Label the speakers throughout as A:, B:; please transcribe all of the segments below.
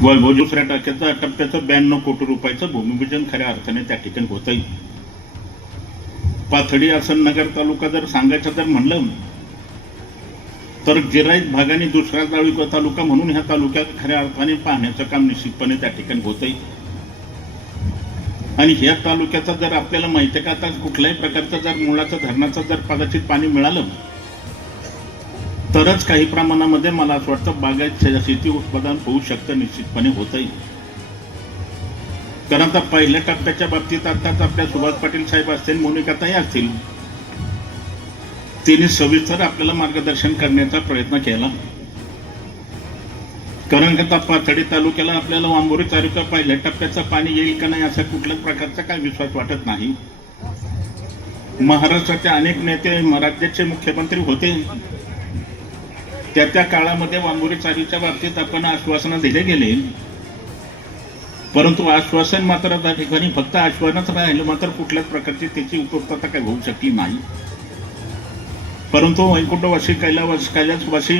A: व दुसऱ्या टाक्याचा टप्प्याचं ब्याण्णव कोटी रुपयाचं भूमिपूजन खऱ्या अर्थाने त्या ठिकाणी होत आहे पाथडी आसन नगर तालुका जर सांगायचं तर म्हणलं तर जिराईत भागाने दुसरा तालुका तालुका म्हणून ह्या तालुक्यात खऱ्या अर्थाने पाहण्याचं काम निश्चितपणे त्या ठिकाणी होत आहे आणि ह्या तालुक्याचा जर आपल्याला माहिती आहे का आता कुठल्याही प्रकारचं जर मुळाचं धरणाचं जर कदाचित पाणी मिळालं तरच काही प्रमाणामध्ये मला असं वाटतं बागायत शेती उत्पादन होऊ शकतं निश्चितपणे होतही. कारण आता पहिल्या टप्प्याच्या बाबतीत आताच आपल्या सुभाष पाटील साहेब असतील मोनिकाताई असतील तिने सविस्तर आपल्याला मार्गदर्शन करण्याचा प्रयत्न केला. कारण का आता पाथडी तालुक्याला आपल्याला वांबोरी तालुका पहिल्या टप्प्याचं पाणी येईल का नाही असा कुठल्याच प्रकारचा काय विश्वास वाटत नाही. महाराष्ट्राचे अनेक नेते राज्याचे मुख्यमंत्री होते. त्या त्या काळामध्ये वांगोरी चालीच्या बाबतीत आपण आश्वासनं दिले गेले. परंतु आश्वासन मात्र त्या ठिकाणी फक्त आश्वासनच राहिलं मात्र कुठल्याच प्रकारची त्याची उपयुक्तता काही होऊ शकली नाही. परंतु वैकुंठवासी कैलावास कैलासवासी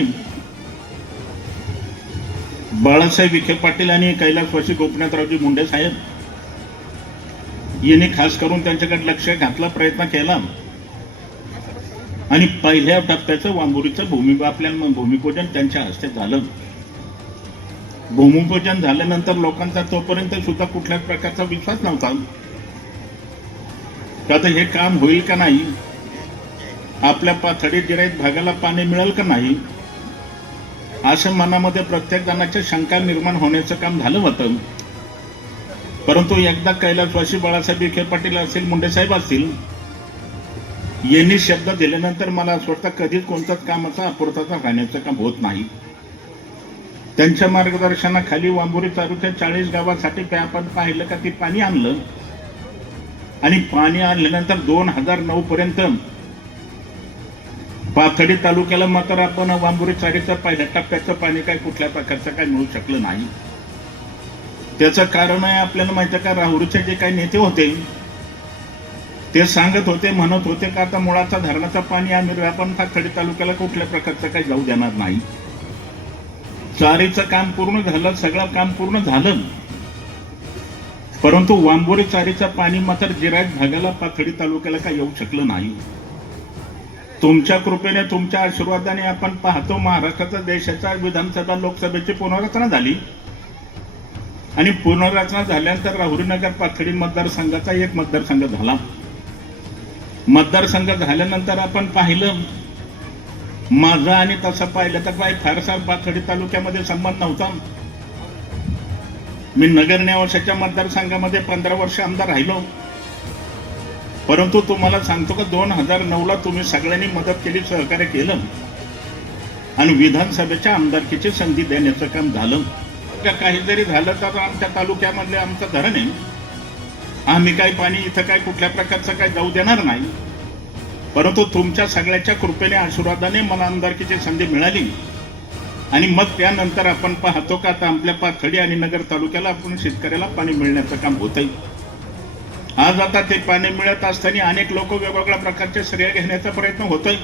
A: बाळासाहेब विखे पाटील आणि कैलासवासी गोपीनाथरावजी मुंडे साहेब यांनी खास करून त्यांच्याकडे लक्ष घातला प्रयत्न केला. आणि पहिल्या टप्प्याचं वांबुरीचं भूमी आपल्या भूमिपूजन त्यांच्या हस्ते झालं. भूमिपूजन झाल्यानंतर लोकांचा तोपर्यंत सुद्धा कुठल्याच प्रकारचा विश्वास नव्हता. आता हे काम होईल का नाही? आपल्या पाथडी जिराईत भागाला पाणी मिळेल का नाही? असं मनामध्ये प्रत्येक जणाच्या शंका निर्माण होण्याचं काम झालं होतं. परंतु एकदा कैलासवासी बाळासाहेब विखे पाटील असतील मुंडेसाहेब असतील यांनी शब्द दिल्यानंतर मला असं वाटतं कधीच कोणताच कामाचा अपुरताचा राहण्याचं काम होत नाही. त्यांच्या मार्गदर्शनाखाली वांबोरी तालुक्यात चाळीस गावासाठी आपण पाहिलं का ते पाणी आणलं. आणि पाणी आणल्यानंतर दोन हजार नऊ पर्यंत पाथडी तालुक्याला मात्र आपण वांबोरी चारीचं पहिल्या टप्प्याचं पाणी काय कुठल्या प्रकारचं काय मिळू शकलं नाही. त्याचं कारण आहे आपल्याला माहिती आहे का राहुरीचे जे काही नेते होते ते सांगत होते म्हणत होते का आता मुळाचा धरणाचं पाणी आम्ही आपण पाथडी तालुक्याला कुठल्या प्रकारचं काही जाऊ देणार नाही. चारीचं काम पूर्ण झालं सगळं काम पूर्ण झालं. परंतु वांबोरी चारीचं पाणी मात्र जिरायत भागाला पाथडी तालुक्याला काही येऊ शकलं नाही. तुमच्या कृपेने तुमच्या आशीर्वादाने आपण पाहतो महाराष्ट्राचा देशाच्या विधानसभा लोकसभेची पुनर्रचना झाली. आणि पुनर्रचना झाल्यानंतर राहुरीनगर पाथडी मतदारसंघाचा एक मतदारसंघ झाला. मतदारसंघ झाल्यानंतर आपण पाहिलं माझं आणि तसं पाहिलं तर काही फारसा पाथडी तालुक्यामध्ये संबंध नव्हता. मी नगर नेवाशाच्या मतदारसंघामध्ये पंधरा वर्ष आमदार राहिलो. परंतु तुम्हाला सांगतो का दोन हजार नऊला तुम्ही सगळ्यांनी मदत केली सहकार्य केलं. आणि विधानसभेच्या आमदारकीची संधी देण्याचं काम झालं. का काही जरी झालं तर आमच्या तालुक्यामधले आमचं धरण आहे. आम्ही काही पाणी इथं काय कुठल्या प्रकारचं काय जाऊ देणार नाही. परंतु तुमच्या सगळ्याच्या कृपेने आशीर्वादाने मला आमदारकीची संधी मिळाली. आणि मग त्यानंतर आपण पाहतो का आता आपल्या पाथडी आणि नगर तालुक्याला आपण शेतकऱ्याला पाणी मिळण्याचं काम होतंय. आज आता ते पाणी मिळत असताना अनेक लोक वेगवेगळ्या प्रकारचे श्रेय घेण्याचा प्रयत्न होतोय.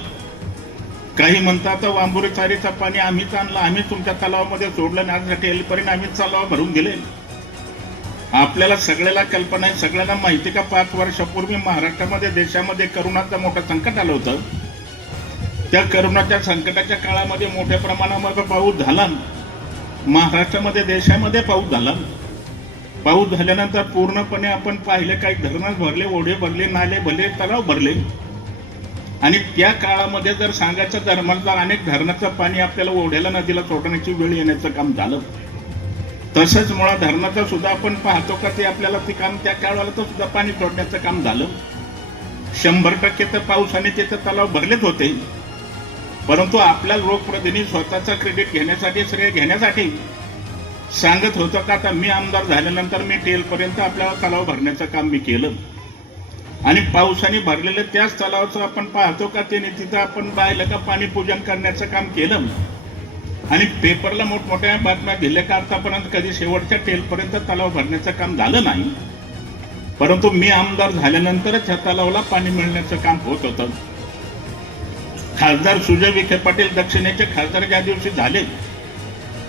A: काही म्हणतात वांबुरी चारीचं पाणी आम्हीच आणलं आम्ही तुमच्या तलावामध्ये सोडलं आणि आज टेलपर्यंत आम्हीच तलाव भरून दिले. आपल्याला सगळ्याला कल्पना आहे सगळ्यांना माहिती का? पाच वर्षापूर्वी महाराष्ट्रामध्ये देशामध्ये करोनाचं मोठं संकट आलं होतं. त्या करोनाच्या संकटाच्या काळामध्ये मोठ्या प्रमाणामध्ये पाऊस झाला. महाराष्ट्रामध्ये देशामध्ये पाऊस झाला. पाऊस झाल्यानंतर पूर्णपणे आपण पाहिले काही धरणं भरले ओढे भरले नाले भरले तलाव भरले. आणि त्या काळामध्ये जर सांगायचं तर मला अनेक धरणाचं पाणी आपल्याला ओढ्याला नदीला सोडण्याची वेळ येण्याचं काम झालं. तसंच मुळात धरणाचं सुद्धा आपण पाहतो का ते आपल्याला ते काम त्या काळाला तर सुद्धा पाणी सोडण्याचं काम झालं. शंभर टक्के तर पावसाने त्याचे तलाव भरलेच होते. परंतु आपल्या लोकप्रतिनिधी स्वतःचा क्रेडिट घेण्यासाठी श्रेय घेण्यासाठी सांगत होतं का आता मी आमदार झाल्यानंतर मी टेलपर्यंत आपल्याला तलाव भरण्याचं काम मी केलं. आणि पावसाने भरलेलं त्याच तलावाचं आपण पाहतो का त्याने तिथं आपण पाहिलं का पाणी पूजन करण्याचं काम केलं. आणि पेपरला मोठमोठ्या बातम्या दिल्या का आतापर्यंत कधी शेवटच्या टेलपर्यंत तलाव भरण्याचं काम झालं नाही. परंतु मी आमदार झाल्यानंतरच ह्या तलावाला पाणी मिळण्याचं काम होत होतं. खासदार सुजय विखे पाटील दक्षिणेचे खासदार ज्या दिवशी झाले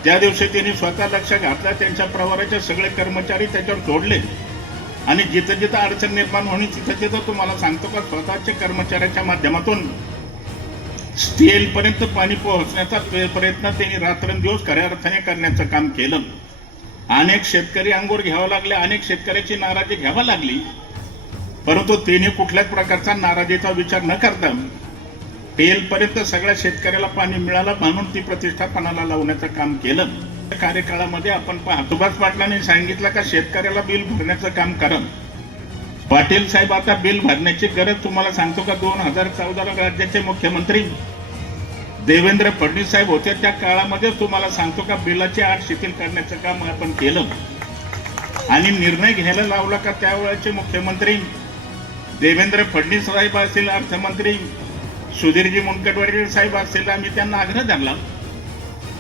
A: त्या दिवशी त्यांनी स्वतः लक्ष घातलं त्यांच्या प्रवाराचे सगळे कर्मचारी त्याच्यावर जोडले आणि जिथं जिथं अडचण निर्माण होणी तिथं तिथं तुम्हाला सांगतो का स्वतःच्या कर्मचाऱ्याच्या माध्यमातून स्टेलपर्यंत पाणी पोहोचण्याचा प्रयत्न त्यांनी रात्रंदिवस खऱ्या अर्थाने करण्याचं काम केलं. अनेक शेतकरी अंगोर घ्यावं लागले अनेक शेतकऱ्याची नाराजी घ्यावी लागली. परंतु त्यांनी कुठल्याच प्रकारचा नाराजीचा विचार न करता टेलपर्यंत सगळ्या शेतकऱ्याला पाणी मिळालं म्हणून ती प्रतिष्ठापनाला लावण्याचं काम केलं. कार्यकाळामध्ये आपण पहा सुभाष पाटलांनी सांगितलं का शेतकऱ्याला बिल भरण्याचं काम करा. पाटील साहेब आता बिल भरण्याची गरज तुम्हाला सांगतो का? दोन हजार चौदाला राज्याचे मुख्यमंत्री देवेंद्र फडणवीस साहेब होते. त्या काळामध्ये तुम्हाला सांगतो का बिलाची आठ शिथिल करण्याचं काम आपण केलं. आणि निर्णय घ्यायला लावला का त्यावेळेचे मुख्यमंत्री देवेंद्र फडणवीस साहेब असतील अर्थमंत्री सुधीरजी मुनगटवाडी साहेब असतील आम्ही त्यांना आग्रह धरला.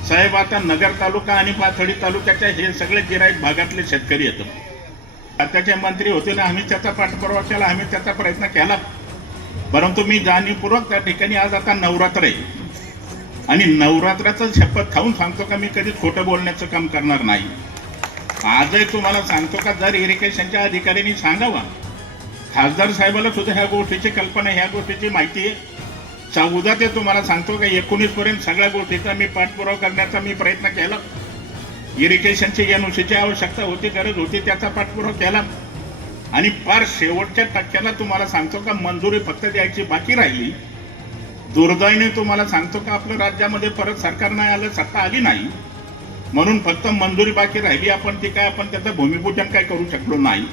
A: साहेब आता नगर तालुका आणि पाथडी तालुक्याच्या हे सगळे गिराईक भागातले शेतकरी येतात. आताचे मंत्री होते ना आम्ही त्याचा पाठपुरावा केला आम्ही त्याचा प्रयत्न केला. परंतु मी जाणीवपूर्वक त्या ठिकाणी आज आता नवरात्र आहे. आणि नवरात्राचं शपथ खाऊन सांगतो का मी कधी खोटं बोलण्याचं काम करणार नाही. आजही तुम्हाला सांगतो का जर इरिगेशनच्या अधिकाऱ्यांनी सांगावा खासदार साहेबाला सुद्धा ह्या गोष्टीची कल्पना ह्या गोष्टीची माहिती आहे. चौदा ते तुम्हाला सांगतो का एकोणीसपर्यंत सगळ्या गोष्टीचा मी पाठपुरावा करण्याचा मी प्रयत्न केला. इरिगेशनची एनओसीची आवश्यकता होती गरज होती त्याचा पाठपुरावा केला. आणि फार शेवटच्या टक्क्याला तुम्हाला सांगतो का मंजुरी फक्त द्यायची बाकी राहिली. दुर्दैवाने तुम्हाला सांगतो का आपल्या राज्यामध्ये परत सरकार नाही आलं सत्ता आली नाही. म्हणून फक्त मंजुरी बाकी राहिली आपण ती काय आपण त्याचं भूमिपूजन काय करू शकलो नाही.